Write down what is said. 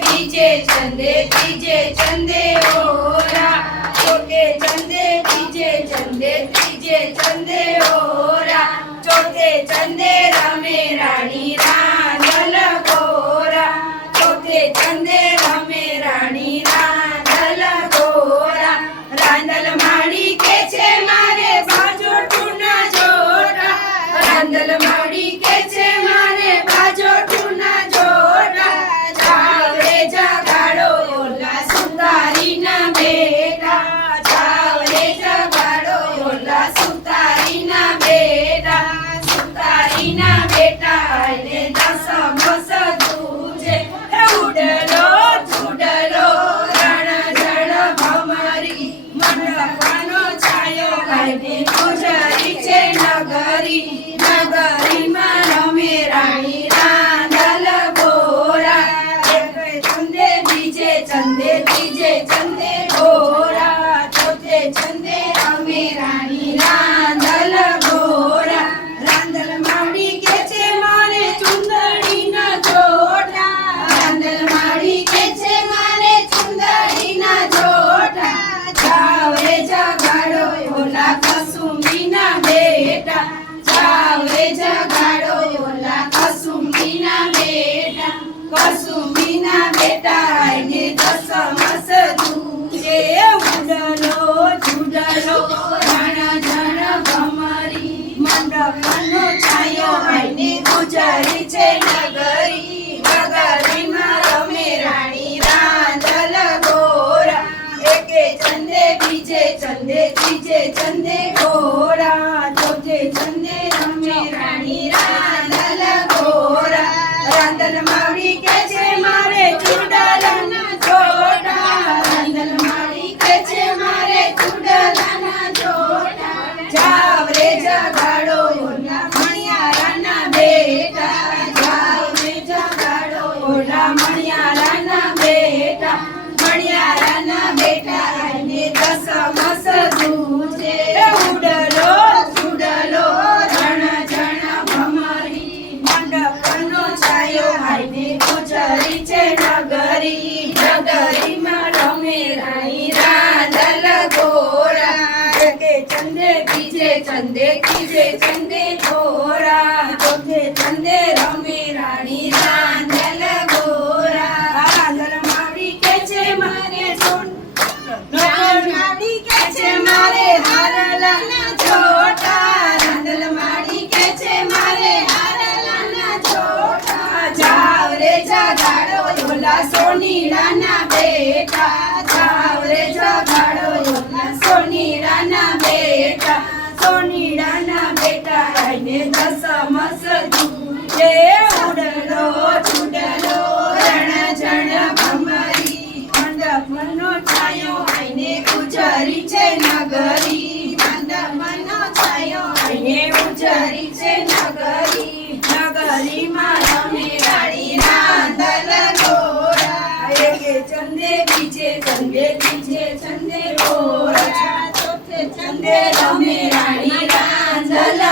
બીજે ચંદે ત્રીજે ચંદે ઓરા ચોથે ચંદે બીજે ચંદે ત્રીજે ચંદે ઓરા ચોથે ચંદે રમે રાણી બેટા બેટા એને દસમસ દૂજે ઉડલો રણ જણ ભમરી. મંડપનો છાયો આઈને ગુજરી છે નગરી. નગરીમાં રમે ગોરા. એકે ચંદે, બીજે ચંદે, ત્રીજે ચંદે ગોરા. ચોથે ચંદે રમે રાણી રાંધલ રાંધલ માવડી કે છે મારે ચૂડલાના જોડા રાંધલ માવડી કે છે મારે ચૂડલાના જોડા જાવ રે જગાડો ઓલા મણિયારાના બેટા. જાવ રે જગાડો ઓલા મણિયારાના બેટા દસમસ દૂજે ઉડલો નગરી નગરીમાં રમે રાણી રાંધલ ગોરા. એકે ચંદે બીજે, ચંદે ત્રીજે, ચંદે ગોરા. ચોથે ચંદે રમે રાણી દસમસ જૂજે ઉડલો ચૂડલો રણ જણ ભમરી મંડપનો છાયો આઈને ઉજરી છે નગરી મંડપનો છાયો આઈને ઉજરી છે નગરી નગરીમાં રમે રાણી રાંધલ ગોરા એકે ચંદે બીજે ચંદે ત્રીજે ચંદે ગોરા ચોથે ચંદે રમે રાણી રાંધલ.